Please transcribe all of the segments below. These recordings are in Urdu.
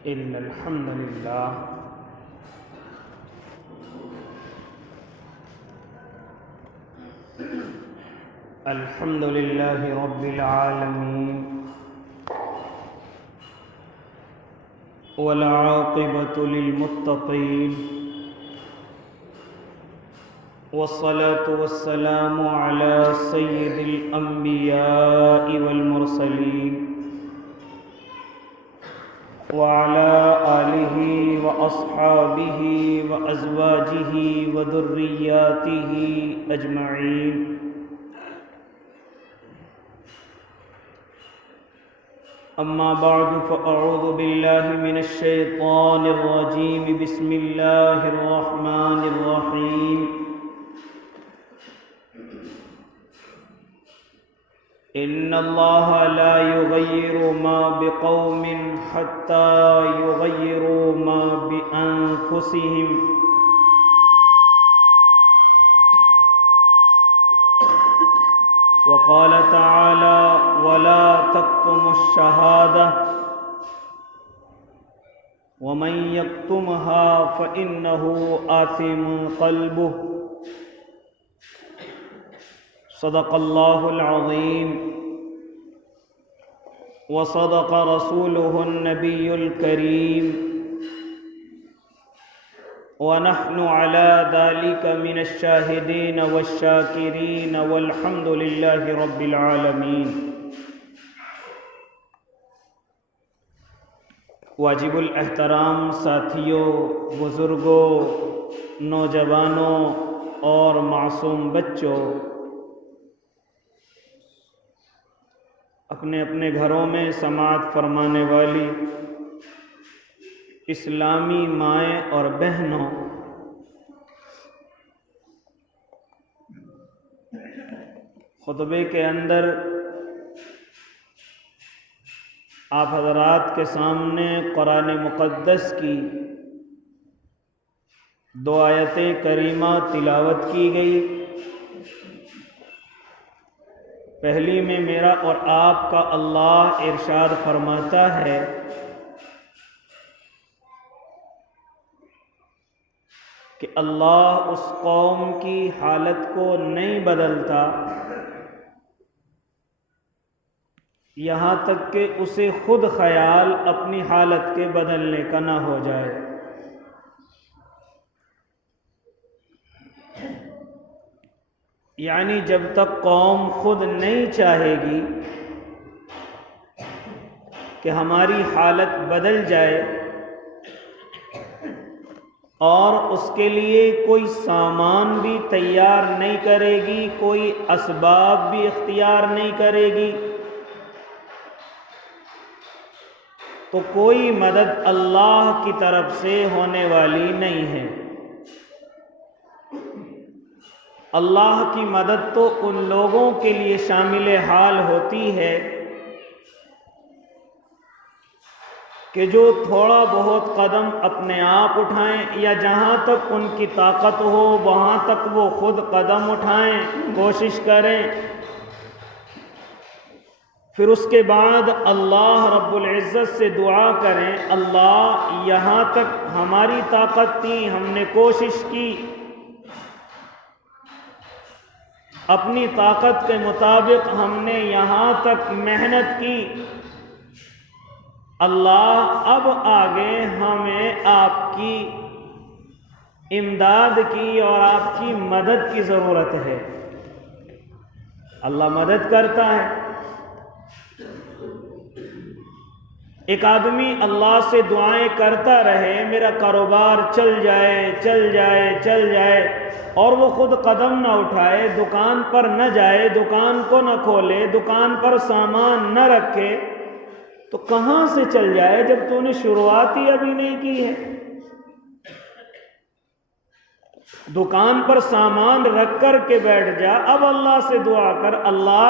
إن الحمد لله رب العالمين والعاقبة للمتقين والصلاة والسلام على سيد الأنبياء والمرسلين وعلى آله وأصحابه وأزواجه وذرياته أجمعين. أما بعد فأعوذ بالله من الشيطان الرجيم. بسم الله الرحمن الرحيم. إن الله لا يغير ما بقوم حتى يغيروا ما بأنفسهم. وقال تعالى: ولا تكتموا الشهادة ومن يكتمها فإنه آثم قلبه. صدق الله العظيم وصدق رسوله النبي الكريم ونحن على ذلك من الشاهدين والشاكرين والحمد لله رب العالمين. واجب الاحترام ساتھیوں، بزرگوں، نوجوانوں اور معصوم بچوں، اپنے اپنے گھروں میں سماعت فرمانے والی اسلامی مائیں اور بہنوں، خطبے کے اندر آپ حضرات کے سامنے قرآن مقدس کی 2 آیتیں کریمہ تلاوت کی گئی. پہلی میں میرا اور آپ کا اللہ ارشاد فرماتا ہے کہ اللہ اس قوم کی حالت کو نہیں بدلتا یہاں تک کہ اسے خود خیال اپنی حالت کے بدلنے کا نہ ہو جائے. یعنی جب تک قوم خود نہیں چاہے گی کہ ہماری حالت بدل جائے اور اس کے لیے کوئی سامان بھی تیار نہیں کرے گی، کوئی اسباب بھی اختیار نہیں کرے گی، تو کوئی مدد اللہ کی طرف سے ہونے والی نہیں ہے. اللہ کی مدد تو ان لوگوں کے لیے شامل حال ہوتی ہے کہ جو تھوڑا بہت قدم اپنے آپ اٹھائیں، یا جہاں تک ان کی طاقت ہو وہاں تک وہ خود قدم اٹھائیں، کوشش کریں. پھر اس کے بعد اللہ رب العزت سے دعا کریں: اللہ، یہاں تک ہماری طاقت تھی، ہم نے کوشش کی، اپنی طاقت کے مطابق ہم نے یہاں تک محنت کی، اللہ اب آگے ہمیں آپ کی امداد کی اور آپ کی مدد کی ضرورت ہے. اللہ مدد کرتا ہے. ایک آدمی اللہ سے دعائیں کرتا رہے، میرا کاروبار چل جائے چل جائے چل جائے، اور وہ خود قدم نہ اٹھائے، دکان پر نہ جائے، دکان کو نہ کھولے، دکان پر سامان نہ رکھے، تو کہاں سے چل جائے جب تو نے شروعات ہی ابھی نہیں کی ہے. دکان پر سامان رکھ کر کے بیٹھ جا، اب اللہ سے دعا کر: اللہ،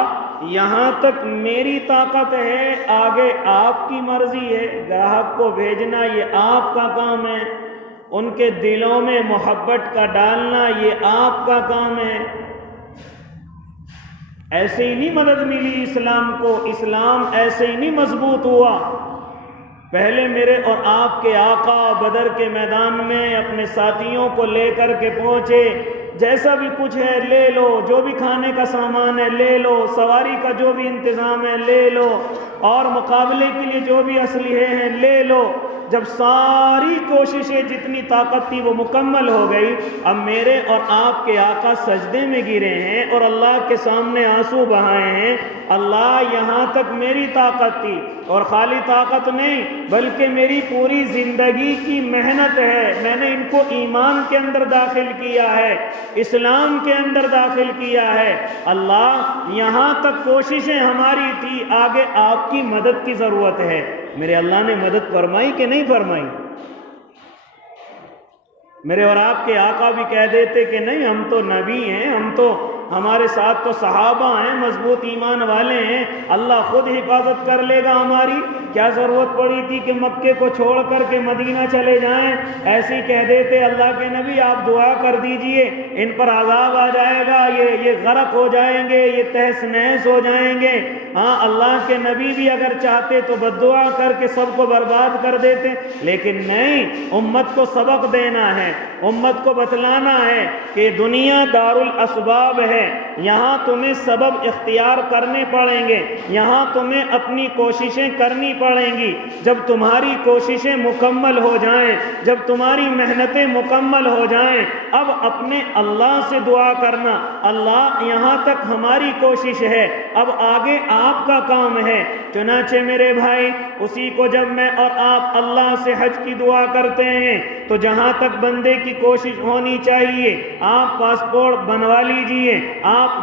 یہاں تک میری طاقت ہے، آگے آپ کی مرضی ہے. گاہک کو بھیجنا یہ آپ کا کام ہے، ان کے دلوں میں محبت کا ڈالنا یہ آپ کا کام ہے. ایسے ہی نہیں مدد ملی اسلام کو، اسلام ایسے ہی نہیں مضبوط ہوا. پہلے میرے اور آپ کے آقا بدر کے میدان میں اپنے ساتھیوں کو لے کر کے پہنچے، جیسا بھی کچھ ہے لے لو، جو بھی کھانے کا سامان ہے لے لو، سواری کا جو بھی انتظام ہے لے لو، اور مقابلے کے لیے جو بھی اسلحے ہیں لے لو۔ جب ساری کوششیں جتنی طاقت تھی وہ مکمل ہو گئی، اب میرے اور آپ کے آقا سجدے میں گرے ہیں اور اللہ کے سامنے آنسو بہائے ہیں۔ اللہ یہاں تک میری طاقت تھی، اور خالی طاقت نہیں بلکہ میری پوری زندگی کی محنت ہے، میں نے ان کو ایمان کے اندر داخل کیا ہے، اسلام کے اندر داخل کیا ہے۔ اللہ یہاں تک کوششیں ہماری تھی، آگے آپ کی مدد کی ضرورت ہے۔ میرے اللہ نے مدد فرمائی کہ نہیں فرمائی؟ میرے اور آپ کے آقا بھی کہہ دیتے کہ نہیں، ہم تو نبی ہیں، ہمارے ساتھ تو صحابہ ہیں، مضبوط ایمان والے ہیں، اللہ خود حفاظت کر لے گا ہماری، کیا ضرورت پڑی تھی کہ مکے کو چھوڑ کر کے مدینہ چلے جائیں؟ ایسے ہی کہہ دیتے اللہ کے نبی آپ دعا کر دیجئے، ان پر عذاب آ جائے گا، یہ غرق ہو جائیں گے، یہ تہس نہس ہو جائیں گے۔ ہاں اللہ کے نبی بھی اگر چاہتے تو بددعا کر کے سب کو برباد کر دیتے، لیکن نہیں، امت کو سبق دینا ہے، امت کو بتلانا ہے کہ دنیا دار الاسباب ہے، یہاں تمہیں سبب اختیار کرنے پڑیں گے، یہاں تمہیں اپنی کوششیں کرنی پڑیں گی۔ جب تمہاری کوششیں مکمل ہو جائیں، جب تمہاری محنتیں مکمل ہو جائیں، اب اپنے اللہ سے دعا کرنا، اللہ یہاں تک ہماری کوشش ہے، اب آگے آپ کا کام ہے۔ چنانچہ میرے بھائی، اسی کو جب میں اور آپ اللہ سے حج کی دعا کرتے ہیں تو جہاں تک بندے کی کوشش ہونی چاہیے، آپ پاسپورٹ بنوا لیجئے،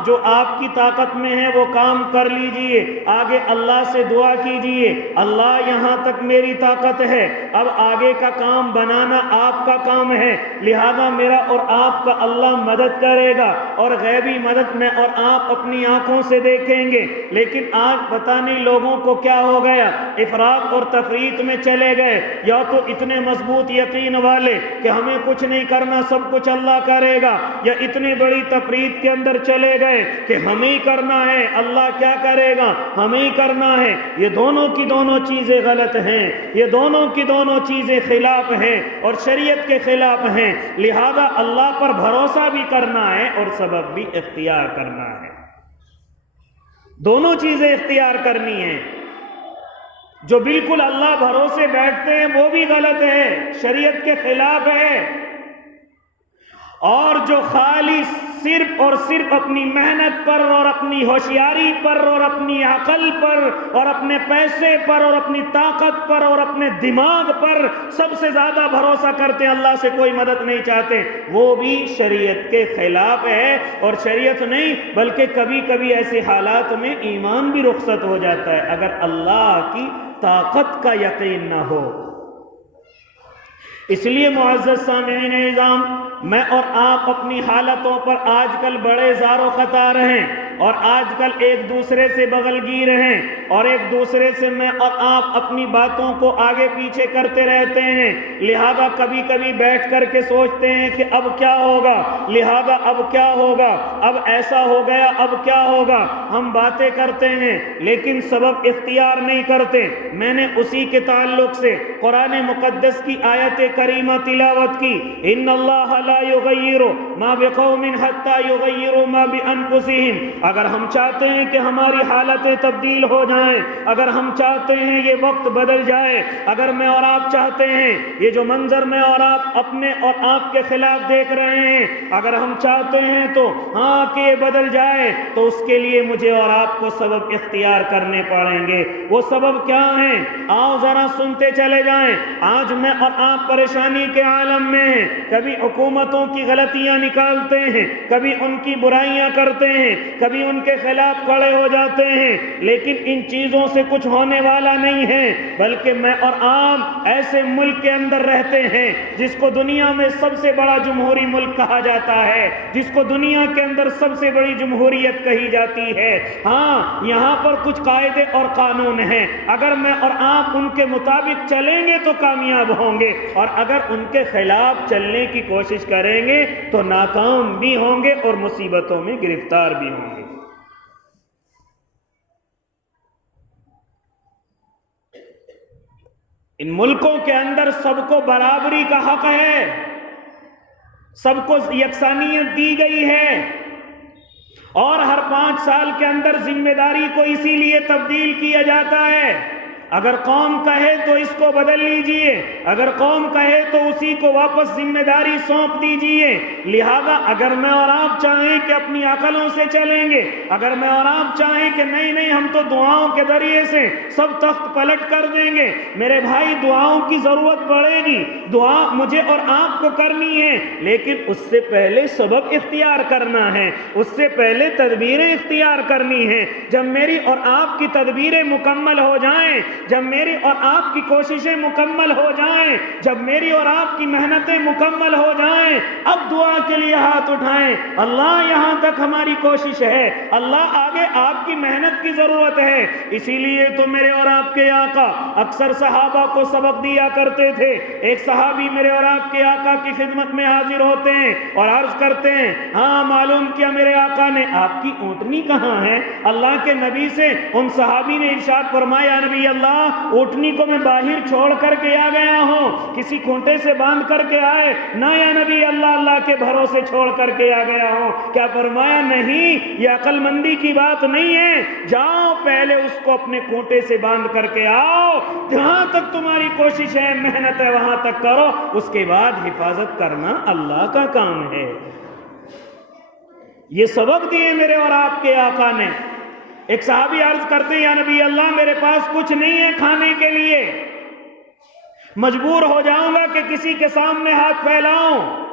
جو آپ کی طاقت میں ہے وہ کام کر لیجئے، آگے اللہ سے دعا کیجئے، اللہ یہاں تک میری طاقت ہے، اب آگے کا کام بنانا آپ کا کام ہے، لہذا میرا اور آپ کا اللہ مدد کرے گا، اور غیبی مدد میں اور آپ اپنی آنکھوں سے دیکھیں گے۔ لیکن آج پتہ نہیں لوگوں کو کیا ہو گیا، افراط اور تفریط میں چلے گئے، یا تو اتنے مضبوط یقین والے کہ ہمیں کچھ نہیں کرنا، سب کچھ اللہ کرے گا، یا اتنی بڑی تفریط کے اندر چلے گئے کہ ہمیں ہی کرنا ہے، اللہ کیا کرے گا، ہمیں ہی کرنا ہے۔ یہ دونوں کی دونوں چیزیں غلط ہیں، یہ دونوں کی دونوں چیزیں خلاف ہیں اور شریعت کے خلاف ہیں، لہذا اللہ پر بھروسہ بھی کرنا ہے اور سبب بھی اختیار کرنا ہے، دونوں چیزیں اختیار کرنی ہیں۔ جو بالکل اللہ بھروسے بیٹھتے ہیں وہ بھی غلط ہے، شریعت کے خلاف ہے، اور جو خالی صرف اور صرف اپنی محنت پر اور اپنی ہوشیاری پر اور اپنی عقل پر اور اپنے پیسے پر اور اپنی طاقت پر اور اپنے دماغ پر سب سے زیادہ بھروسہ کرتے ہیں، اللہ سے کوئی مدد نہیں چاہتے، وہ بھی شریعت کے خلاف ہے۔ اور شریعت نہیں بلکہ کبھی کبھی ایسے حالات میں ایمان بھی رخصت ہو جاتا ہے اگر اللہ کی طاقت کا یقین نہ ہو۔ اس لیے معزز سامعین اعظام، میں اور آپ اپنی حالتوں پر آج کل بڑے زار و خطار ہیں، اور آج کل ایک دوسرے سے بغل گیر ہیں، اور ایک دوسرے سے میں اور آپ اپنی باتوں کو آگے پیچھے کرتے رہتے ہیں، لہذا کبھی کبھی بیٹھ کر کے سوچتے ہیں کہ اب کیا ہوگا، لہذا اب کیا ہوگا، اب ایسا ہو گیا اب کیا ہوگا، ہم باتیں کرتے ہیں لیکن سبب اختیار نہیں کرتے۔ میں نے اسی کے تعلق سے قرآن مقدس کی آیت کریمہ تلاوت کی، ان اللہ لا یغیر ما بقوم حتی یغیروا ما بانفسہم۔ اگر ہم چاہتے ہیں کہ ہماری حالتیں تبدیل ہو جائیں، اگر ہم چاہتے ہیں یہ وقت بدل جائے، اگر میں اور آپ چاہتے ہیں یہ جو منظر میں اور آپ اپنے اور آپ کے خلاف دیکھ رہے ہیں، اگر ہم چاہتے ہیں تو ہاں کہ یہ بدل جائے، تو اس کے لیے مجھے اور آپ کو سبب اختیار کرنے پڑیں گے۔ وہ سبب کیا ہیں؟ آؤ ذرا سنتے چلے جائیں۔ آج میں اور آپ پریشانی کے عالم میں ہیں، کبھی حکومتوں کی غلطیاں نکالتے ہیں، کبھی ان کی برائیاں کرتے ہیں، کبھی ان کے خلاف کھڑے ہو جاتے ہیں، لیکن ان چیزوں سے کچھ ہونے والا نہیں ہے، بلکہ میں اور آپ ایسے ملک کے اندر رہتے ہیں جس کو دنیا میں سب سے بڑا جمہوری ملک کہا جاتا ہے، جس کو دنیا کے اندر سب سے بڑی جمہوریت کہی جاتی ہے۔ ہاں، یہاں پر کچھ قاعدے اور قانون ہیں، اگر میں اور آپ ان کے مطابق چلیں گے تو کامیاب ہوں گے، اور اگر ان کے خلاف چلنے کی کوشش کریں گے تو ناکام بھی ہوں گے اور مصیبتوں میں گرفتار بھی ہوں گے۔ ان ملکوں کے اندر سب کو برابری کا حق ہے، سب کو یکسانیت دی گئی ہے، اور ہر 5 سال کے اندر ذمہ داری کو اسی لیے تبدیل کیا جاتا ہے۔ اگر قوم کہے تو اس کو بدل لیجئے، اگر قوم کہے تو اسی کو واپس ذمہ داری سونپ دیجئے۔ لہذا اگر میں اور آپ چاہیں کہ اپنی عقلوں سے چلیں گے، اگر میں اور آپ چاہیں کہ نہیں ہم تو دعاؤں کے ذریعے سے سب تخت پلٹ کر دیں گے، میرے بھائی دعاؤں کی ضرورت پڑے گی، دعا مجھے اور آپ کو کرنی ہے، لیکن اس سے پہلے سبب اختیار کرنا ہے، اس سے پہلے تدبیریں اختیار کرنی ہیں۔ جب میری اور آپ کی تدبیریں مکمل ہو جائیں، جب میری اور آپ کی کوششیں مکمل ہو جائیں، جب میری اور آپ کی محنتیں مکمل ہو جائیں، اب دعا کے لیے ہاتھ اٹھائیں۔ اللہ یہاں تک ہماری کوشش ہے، اللہ آگے آپ کی محنت کی ضرورت ہے۔ اسی لیے تو میرے اور آپ کے آقا اکثر صحابہ کو سبق دیا کرتے تھے۔ ایک صحابی میرے اور آپ کے آقا کی خدمت میں حاضر ہوتے ہیں اور عرض کرتے ہیں، ہاں معلوم کیا میرے آقا نے، آپ کی اونٹنی کہاں ہے؟ اللہ کے نبی سے ان صحابی نے ارشاد فرمایا، نبی اللہ اونٹنی کو میں باہر چھوڑ کر کے آ گیا ہوں، کسی کھونٹے سے باندھ کر کے آئے نہ، یا نبی اللہ کے بھروسے چھوڑ کر کے آ گیا ہوں۔ کیا فرمایا؟ نہیں، یہ عقل مندی کی بات نہیں ہے، جاؤ پہلے اس کو اپنے کھونٹے سے باندھ کر کے آؤ، جہاں تک تمہاری کوشش ہے محنت ہے وہاں تک کرو، اس کے بعد حفاظت کرنا اللہ کا کام ہے۔ یہ سبق دیے میرے اور آپ کے آقا نے۔ ایک صحابی عرض کرتے ہیں، یا نبی اللہ میرے پاس کچھ نہیں ہے کھانے کے لیے، مجبور ہو جاؤں گا کہ کسی کے سامنے ہاتھ پھیلاؤں۔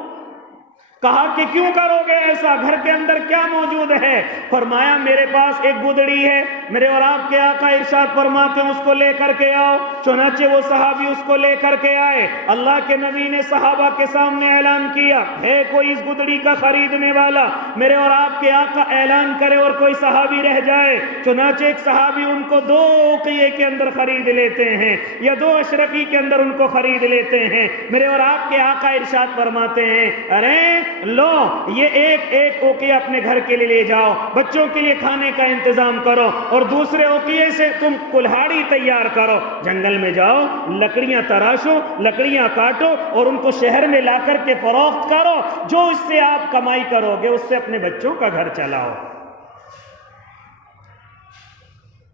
کہا کہ کیوں کرو گے ایسا، گھر کے اندر کیا موجود ہے؟ فرمایا میرے پاس ایک گدڑی ہے، میرے اور آپ کے آقا ارشاد فرماتے ہیں اس کو لے کر کے آؤ۔ چنانچہ وہ صحابی اس کو لے کر کے آئے۔ اللہ کے نبی نے صحابہ کے سامنے اعلان کیا، ہے کوئی اس گدڑی کا خریدنے والا؟ میرے اور آپ کے آقا اعلان کرے اور کوئی صحابی رہ جائے، چنانچہ ایک صحابی ان کو 2 اوقیے کے اندر خرید لیتے ہیں یا 2 اشرفی کے اندر ان کو خرید لیتے ہیں۔ میرے اور آپ کے آقا ارشاد فرماتے ہیں، ارے لو یہ ایک اوقیہ اپنے گھر کے لیے لے جاؤ، بچوں کے لیے کھانے کا انتظام کرو، اور دوسرے اوقیے سے تم کلہاڑی تیار کرو، جنگل میں جاؤ، لکڑیاں تراشو، لکڑیاں کاٹو اور ان کو شہر میں لا کر کے فروخت کرو، جو اس سے آپ کمائی کرو گے اس سے اپنے بچوں کا گھر چلاؤ۔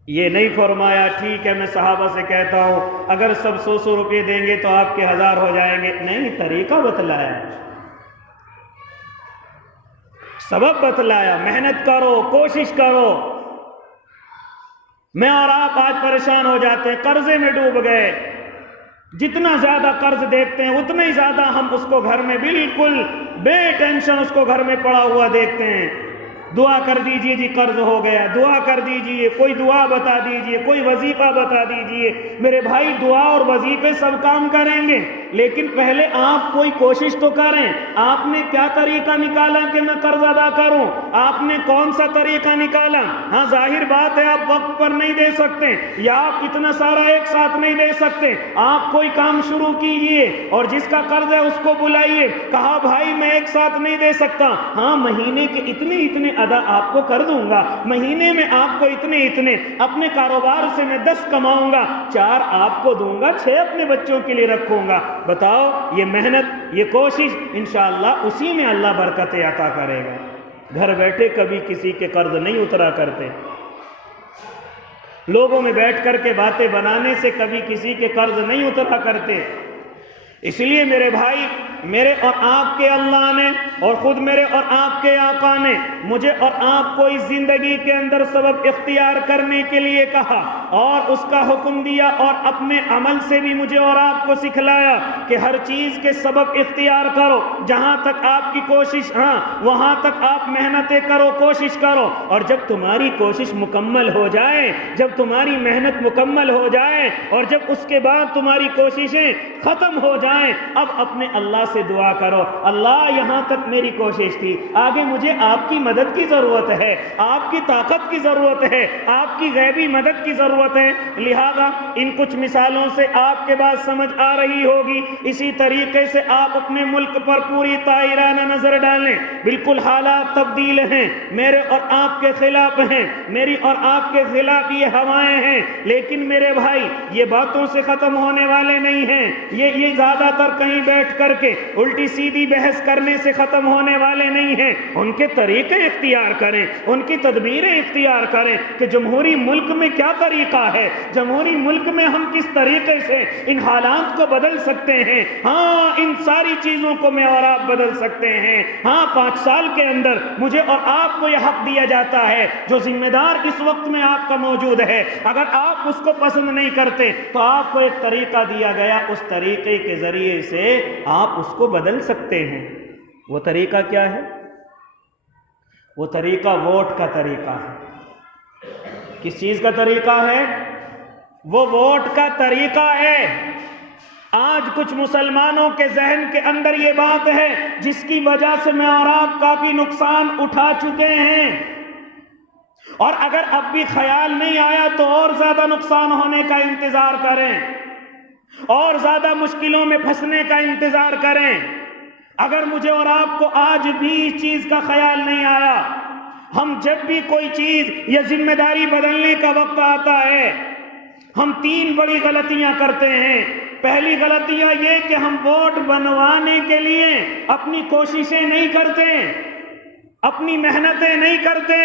یہ نہیں فرمایا ٹھیک ہے میں صحابہ سے کہتا ہوں اگر سب 100 روپے دیں گے تو آپ کے 1000 ہو جائیں گے، نہیں، طریقہ بتلایا، سبب بتلایا، محنت کرو، کوشش کرو۔ میں اور آپ آج پریشان ہو جاتے ہیں، قرضے میں ڈوب گئے، جتنا زیادہ قرض دیکھتے ہیں اتنا ہی زیادہ ہم اس کو گھر میں بالکل بے ٹینشن اس کو گھر میں پڑا ہوا دیکھتے ہیں۔ دعا کر دیجئے جی قرض ہو گیا، دعا کر دیجئے، کوئی دعا بتا دیجئے، کوئی وظیفہ بتا دیجئے۔ میرے بھائی دعا اور وظیفے سب کام کریں گے، لیکن پہلے آپ کوئی کوشش تو کریں۔ آپ نے کیا طریقہ نکالا کہ میں قرض ادا کروں؟ آپ نے کون سا طریقہ نکالا؟ ہاں ظاہر بات ہے آپ وقت پر نہیں دے سکتے یا آپ اتنا سارا ایک ساتھ نہیں دے سکتے، آپ کوئی کام شروع کیجئے اور جس کا قرض ہے اس کو بلائیے، کہا بھائی میں ایک ساتھ نہیں دے سکتا، ہاں مہینے کے اتنے ادا آپ کو کر دوں گا، مہینے میں آپ کو اتنے، اپنے کاروبار سے میں 10 کماؤں گا، 4 آپ کو دوں گا، 6 اپنے بچوں کے لیے رکھوں گا۔ بتاؤ یہ محنت، یہ کوشش، انشاءاللہ اسی میں اللہ برکتیں عطا کرے گا۔ گھر بیٹھے کبھی کسی کے قرض نہیں اترا کرتے، لوگوں میں بیٹھ کر کے باتیں بنانے سے کبھی کسی کے قرض نہیں اترا کرتے۔ اس لیے میرے بھائی، میرے اور آپ کے اللہ نے اور خود میرے اور آپ کے آقا نے مجھے اور آپ کو اس زندگی کے اندر سبب اختیار کرنے کے لیے کہا اور اس کا حکم دیا، اور اپنے عمل سے بھی مجھے اور آپ کو سکھلایا کہ ہر چیز کے سبب اختیار کرو، جہاں تک آپ کی کوشش، ہاں وہاں تک آپ محنتیں کرو، کوشش کرو، اور جب تمہاری کوشش مکمل ہو جائے، جب تمہاری محنت مکمل ہو جائے، اور جب اس کے بعد تمہاری کوششیں ختم ہو جائیں جائیں اب اپنے اللہ سے دعا کرو، اللہ یہاں تک میری کوشش تھی، آگے مجھے آپ کی مدد کی ضرورت ہے، آپ کی طاقت کی ضرورت ہے، آپ کی غیبی مدد کی ضرورت ہے۔ لہذا ان کچھ مثالوں سے آپ کے بعد سمجھ آ رہی ہوگی، اسی طریقے سے آپ اپنے ملک پر پوری طائرانہ نظر ڈالیں، بالکل حالات تبدیل ہیں، میرے اور آپ کے خلاف ہیں، میری اور آپ کے خلاف یہ ہوائیں ہیں، لیکن میرے بھائی یہ باتوں سے ختم ہونے والے نہیں ہیں، یہ زیادہ تر کہیں بیٹھ کر کے الٹی سیدھی بحث کرنے سے ختم ہونے والے نہیں ہیں۔ ان کے طریقے اختیار کریں، ان کی تدبیریں اختیار کریں کہ جمہوری ملک میں کیا طریقہ ہے، جمہوری ملک میں ہم کس طریقے سے ان حالات کو بدل سکتے ہیں۔ ہاں ان ساری چیزوں کو میں اور آپ بدل سکتے ہیں۔ ہاں 5 سال کے اندر مجھے اور آپ کو یہ حق دیا جاتا ہے، جو ذمہ دار اس وقت میں آپ کا موجود ہے، اگر آپ اس کو پسند نہیں کرتے تو آپ کو ایک طریقہ دیا گیا، اس طریقے کے ذریعے سے آپ اس کو بدل سکتے ہیں۔ وہ طریقہ کیا ہے؟ وہ طریقہ ووٹ کا طریقہ ہے۔ کس چیز کا طریقہ ہے؟ وہ ووٹ کا طریقہ ہے۔ آج کچھ مسلمانوں کے ذہن کے اندر یہ بات ہے جس کی وجہ سے میں اور آپ کافی نقصان اٹھا چکے ہیں، اور اگر اب بھی خیال نہیں آیا تو اور زیادہ نقصان ہونے کا انتظار کریں، اور زیادہ مشکلوں میں پھنسنے کا انتظار کریں۔ اگر مجھے اور آپ کو آج بھی اس چیز کا خیال نہیں آیا، ہم جب بھی کوئی چیز یا ذمہ داری بدلنے کا وقت آتا ہے ہم 3 بڑی غلطیاں کرتے ہیں۔ پہلی غلطیاں یہ کہ ہم ووٹ بنوانے کے لیے اپنی کوششیں نہیں کرتے، اپنی محنتیں نہیں کرتے۔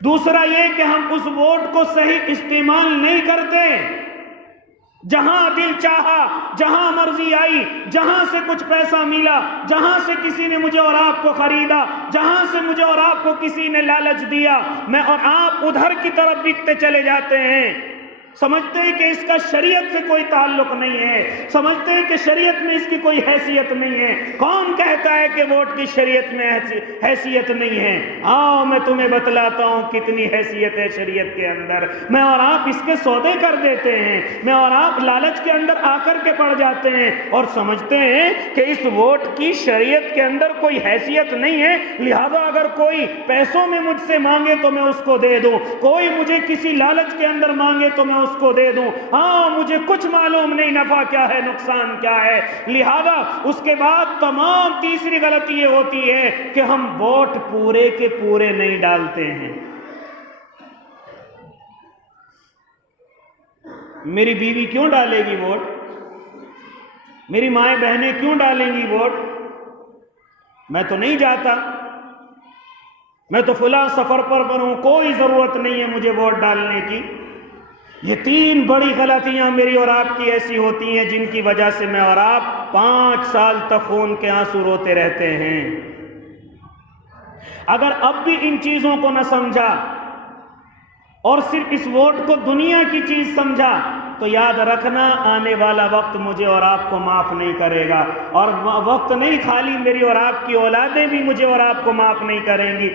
دوسرا یہ کہ ہم اس ووٹ کو صحیح استعمال نہیں کرتے۔ جہاں دل چاہا، جہاں مرضی آئی، جہاں سے کچھ پیسہ ملا، جہاں سے کسی نے مجھے اور آپ کو خریدا، جہاں سے مجھے اور آپ کو کسی نے لالچ دیا، میں اور آپ ادھر کی طرف بکتے چلے جاتے ہیں۔ سمجھتے ہیں کہ اس کا شریعت سے کوئی تعلق نہیں ہے، سمجھتے ہیں کہ شریعت میں اس کی کوئی حیثیت نہیں ہے۔ کون کہتا ہے کہ ووٹ کی شریعت میں حیثیت نہیں ہے؟ آؤ میں تمہیں بتلاتا ہوں کتنی حیثیت ہے شریعت کے اندر۔ میں اور آپ اس کے سودے کر دیتے ہیں، میں اور آپ لالچ کے اندر آ کر کے پڑ جاتے ہیں اور سمجھتے ہیں کہ اس ووٹ کی شریعت کے اندر کوئی حیثیت نہیں ہے، لہذا اگر کوئی پیسوں میں مجھ سے مانگے تو میں اس کو دے دوں، کوئی مجھے کسی لالچ کے اندر مانگے تو میں اس کو دے دوں، ہاں مجھے کچھ معلوم نہیں نفع کیا ہے نقصان کیا ہے۔ لہذا اس کے بعد تمام تیسری غلطی یہ ہوتی ہے کہ ہم ووٹ پورے کے پورے نہیں ڈالتے ہیں۔ میری بیوی کیوں ڈالے گی ووٹ؟ میری مائیں بہنیں کیوں ڈالیں گی ووٹ؟ میں تو نہیں جاتا، میں تو فلاں سفر پر ہوں، کوئی ضرورت نہیں ہے مجھے ووٹ ڈالنے کی۔ یہ 3 بڑی غلطیاں میری اور آپ کی ایسی ہوتی ہیں جن کی وجہ سے میں اور آپ 5 سال تک خون کے آنسو روتے رہتے ہیں۔ اگر اب بھی ان چیزوں کو نہ سمجھا اور صرف اس ووٹ کو دنیا کی چیز سمجھا تو یاد رکھنا آنے والا وقت مجھے اور آپ کو معاف نہیں کرے گا، اور وقت نہیں خالی میری اور آپ کی اولادیں بھی مجھے اور آپ کو معاف نہیں کریں گی۔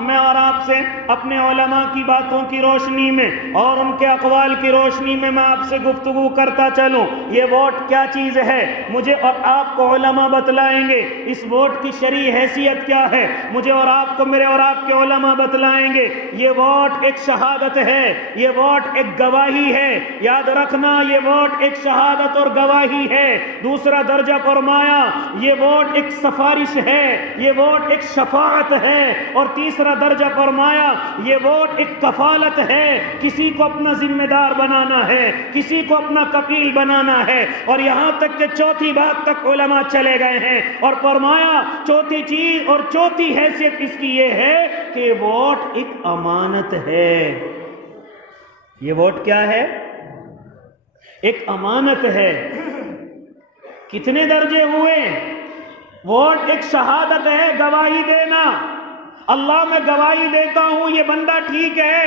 میں اور آپ سے اپنے علماء کی باتوں کی روشنی میں اور ان کے اقوال کی روشنی میں آپ سے گفتگو کرتا چلوں، یہ ووٹ کیا چیز ہے مجھے اور آپ کو علماء بتلائیں گے۔ اس ووٹ کی شرعی حیثیت کیا ہے مجھے اور آپ کو میرے اور آپ کے علماء بتلائیں گے۔ یہ ووٹ ایک شہادت ہے، یہ ووٹ ایک گواہی ہے، یاد رکھنا یہ ووٹ ایک شہادت اور گواہی ہے۔ دوسرا درجہ فرمایا یہ ووٹ ایک سفارش ہے، یہ ووٹ ایک شفاعت ہے، اور تیسرا درجہ فرمایا یہ ووٹ ایک کفالت ہے، کسی کو اپنا ذمہ دار بنانا ہے، کسی کو اپنا کفیل بنانا ہے۔ اور یہاں تک کہ چوتھی بات تک علماء چلے گئے ہیں اور فرمایا چوتھی چیز اور چوتھی حیثیت اس کی یہ ہے کہ ووٹ ایک امانت ہے۔ یہ ووٹ کیا ہے؟ ایک امانت ہے۔ کتنے درجے ہوئے؟ ووٹ ایک شہادت ہے، گواہی دینا۔ اللہ میں گواہی دیتا ہوں یہ بندہ ٹھیک ہے،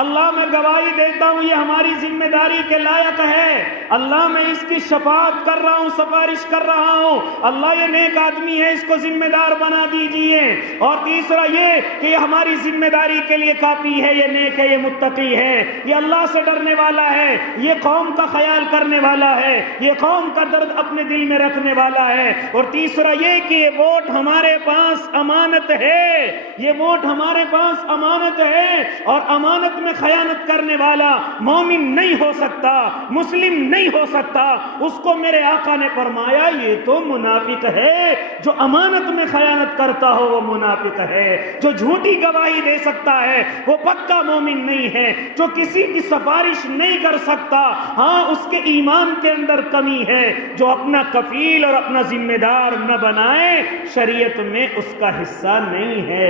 اللہ میں گواہی دیتا ہوں یہ ہماری ذمہ داری کے لائق ہے، اللہ میں اس کی شفاعت کر رہا ہوں، سفارش کر رہا ہوں، اللہ یہ نیک آدمی ہے، اس کو ذمہ دار بنا دیجئے۔ اور تیسرا یہ کہ یہ ہماری ذمہ داری کے لیے کافی ہے، یہ نیک ہے، یہ متقی ہے، یہ اللہ سے ڈرنے والا ہے، یہ قوم کا خیال کرنے والا ہے، یہ قوم کا درد اپنے دل میں رکھنے والا ہے۔ اور تیسرا یہ کہ یہ ووٹ ہمارے پاس امانت ہے، یہ ووٹ ہمارے پاس امانت ہے، اور امانت میں خیانت کرنے والا مومن نہیں ہو سکتا، مسلم نہیں ہو سکتا۔ اس کو میرے آقا نے فرمایا یہ تو منافق ہے، جو امانت میں خیانت کرتا ہو وہ منافق ہے، جو جھوٹی گواہی دے سکتا ہے وہ پکا مومن نہیں ہے، جو کسی کی سفارش نہیں کر سکتا ہاں اس کے ایمان کے اندر کمی ہے، جو اپنا کفیل اور اپنا ذمہ دار نہ بنائے شریعت میں اس کا حصہ نہیں ہے۔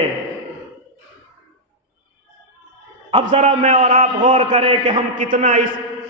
اب ذرا میں اور آپ غور کریں کہ ہم کتنا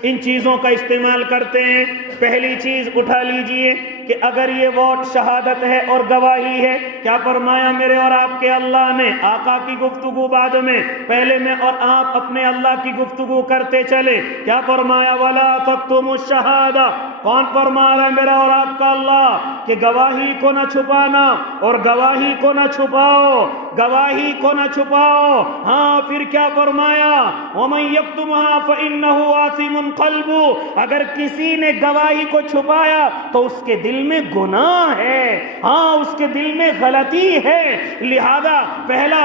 ان چیزوں کا استعمال کرتے ہیں۔ پہلی چیز اٹھا لیجئے کہ اگر یہ ووٹ شہادت ہے اور گواہی ہے، کیا فرمایا میرے اور آپ کے اللہ نے؟ آقا کی گفتگو بعد میں، پہلے میں اور آپ اپنے اللہ کی گفتگو کرتے چلے۔ کیا فرمایا؟ وَلَا تَكْتُمُوا الشَّهَادَةَ۔ کون فرما رہا ہے؟ میرا اور آپ کا اللہ، کہ گواہی کو نہ چھپانا، اور گواہی کو نہ چھپاؤ، گواہی کو نہ چھپاؤ۔ ہاں پھر کیا فرمایا؟ وَمَن يَكْتُمْهَا فَإِنَّهُ آثِمٌ قَلْبُهُ۔ اگر کسی نے گواہی کو چھپایا تو اس کے دل میں گناہ ہے، ہاں اس کے دل میں غلطی ہے۔ لہذا پہلا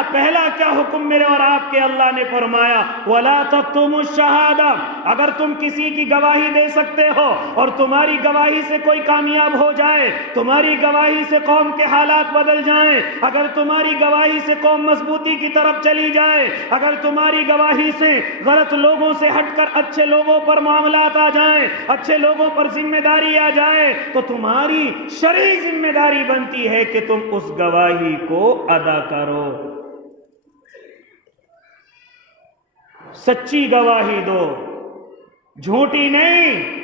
کیا حکم میرے اور آپ کے اللہ نے فرمایا؟ وَلَا تَكْتُمُوا الشَّهَادَةَ۔ اگر تم کسی کی گواہی دے سکتے ہو اور تمہاری گواہی سے کوئی کامیاب ہو جائے، تمہاری گواہی سے قوم کے حالات بدل جائیں، اگر تمہاری گواہی سے قوم مضبوطی کی طرف چلی جائے، اگر تمہاری گواہی سے غلط لوگوں سے ہٹ کر اچھے لوگوں پر معاملات آ جائیں، اچھے لوگوں پر ذمہ داری آ جائے، تو تمہاری شرعی ذمہ داری بنتی ہے کہ تم اس گواہی کو ادا کرو، سچی گواہی دو، جھوٹی نہیں۔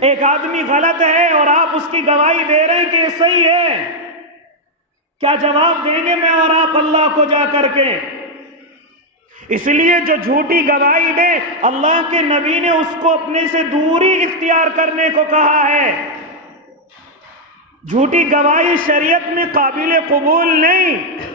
ایک آدمی غلط ہے اور آپ اس کی گواہی دے رہے ہیں کہ یہ صحیح ہے، کیا جواب دیں گے میں اور آپ اللہ کو جا کر کے؟ اس لیے جو جھوٹی گواہی دے، اللہ کے نبی نے اس کو اپنے سے دوری اختیار کرنے کو کہا ہے۔ جھوٹی گواہی شریعت میں قابل قبول نہیں،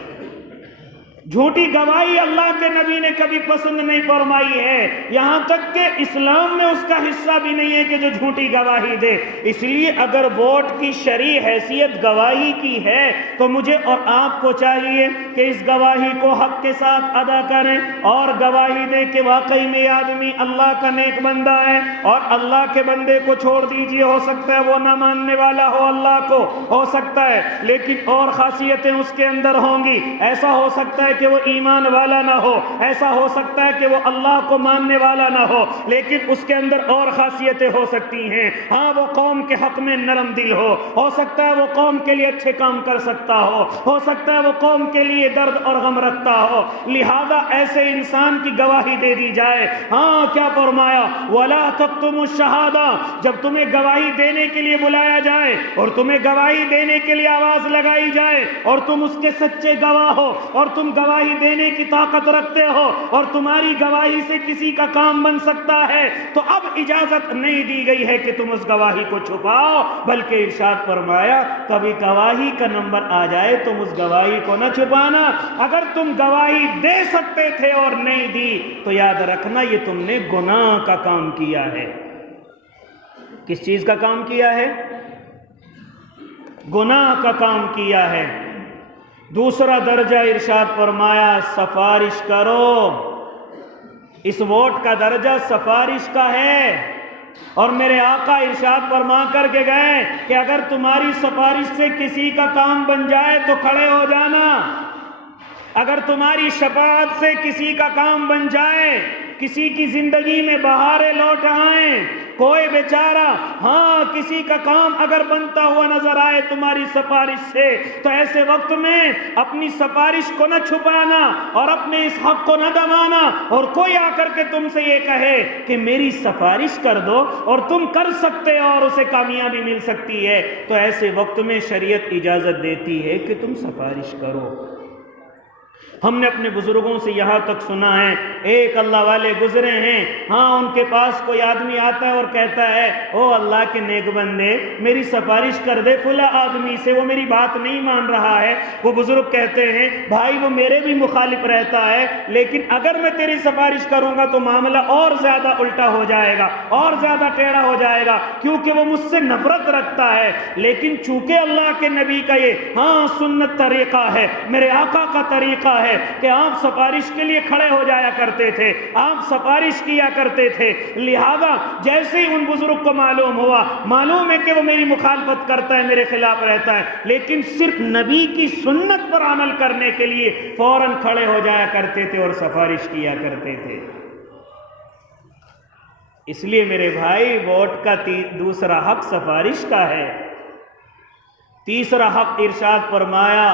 جھوٹی گواہی اللہ کے نبی نے کبھی پسند نہیں فرمائی ہے، یہاں تک کہ اسلام میں اس کا حصہ بھی نہیں ہے کہ جو جھوٹی گواہی دے۔ اس لیے اگر ووٹ کی شرعی حیثیت گواہی کی ہے تو مجھے اور آپ کو چاہیے کہ اس گواہی کو حق کے ساتھ ادا کریں، اور گواہی دے کہ واقعی میں یہ آدمی اللہ کا نیک بندہ ہے، اور اللہ کے بندے کو چھوڑ دیجئے، ہو سکتا ہے وہ نہ ماننے والا ہو اللہ کو، ہو سکتا ہے لیکن اور خاصیتیں اس کے اندر ہوں گی، ایسا ہو سکتا ہے کہ وہ ایمان والا نہ ہو، ایسا ہو سکتا ہے کہ وہ اللہ کو ماننے والا نہ ہو، لیکن اس کے اندر اور خاصیتیں ہو سکتی ہیں۔ ہاں وہ قوم کے حق میں نرم دل ہو سکتا ہے وہ قوم کے لیے اچھے کام کر سکتا ہو سکتا ہے وہ قوم کے لیے درد اور غم رکھتا ہو، لہذا ایسے انسان کی گواہی دے دی جائے۔ ہاں کیا فرمایا؟ وَلَا تَكْتُمُوا الشَّهَادَةَ۔ جب تمہیں گواہی دینے کے لیے بلایا جائے اور تمہیں گواہی دینے کے لیے آواز لگائی جائے اور تم اس کے سچے گواہ ہو اور تم گواہی دینے کی طاقت رکھتے ہو اور تمہاری گواہی سے کسی کا کام بن سکتا ہے، تو اب اجازت نہیں دی گئی ہے کہ تم اس گواہی کو چھپاؤ، بلکہ ارشاد فرمایا کبھی گواہی کا نمبر آ جائے تم اس گواہی کو نہ چھپانا۔ اگر تم گواہی دے سکتے تھے اور نہیں دی تو یاد رکھنا یہ تم نے گناہ کا کام کیا ہے۔ کس چیز کا کام کیا ہے؟ گناہ کا کام کیا ہے۔ دوسرا درجہ ارشاد فرمایا سفارش کرو۔ اس ووٹ کا درجہ سفارش کا ہے، اور میرے آقا ارشاد فرما کر کے گئے کہ اگر تمہاری سفارش سے کسی کا کام بن جائے تو کھڑے ہو جانا، اگر تمہاری شفاعت سے کسی کا کام بن جائے، کسی کی زندگی میں بہاریں لوٹ آئیں، کوئی بیچارہ ہاں کسی کا کام اگر بنتا ہوا نظر آئے تمہاری سفارش سے، تو ایسے وقت میں اپنی سفارش کو نہ چھپانا اور اپنے اس حق کو نہ دبانا، اور کوئی آ کر کے تم سے یہ کہے کہ میری سفارش کر دو اور تم کر سکتے ہو اور اسے کامیابی مل سکتی ہے، تو ایسے وقت میں شریعت اجازت دیتی ہے کہ تم سفارش کرو۔ ہم نے اپنے بزرگوں سے یہاں تک سنا ہے، ایک اللہ والے گزرے ہیں، ہاں ان کے پاس کوئی آدمی آتا ہے اور کہتا ہے او اللہ کے نیک بندے میری سفارش کر دے فلاں آدمی سے، وہ میری بات نہیں مان رہا ہے۔ وہ بزرگ کہتے ہیں بھائی وہ میرے بھی مخالف رہتا ہے، لیکن اگر میں تیری سفارش کروں گا تو معاملہ اور زیادہ الٹا ہو جائے گا، اور زیادہ ٹیڑھا ہو جائے گا، کیونکہ وہ مجھ سے نفرت رکھتا ہے۔ لیکن چونکہ اللہ کے نبی کا یہ سنت طریقہ ہے، میرے آقا کا طریقہ ہے کہ آپ سفارش کے لیے کھڑے ہو جایا کرتے تھے، آپ سفارش کیا کرتے تھے، لہذا جیسے ہی ان بزرگ کو معلوم ہے کہ وہ میری مخالفت کرتا ہے، میرے خلاف رہتا ہے، لیکن صرف نبی کی سنت پر عمل کرنے کے لیے فوراً کھڑے ہو جایا کرتے تھے اور سفارش کیا کرتے تھے۔ اس لیے میرے بھائی ووٹ کا دوسرا حق سفارش کا ہے، تیسرا حق ارشاد فرمایا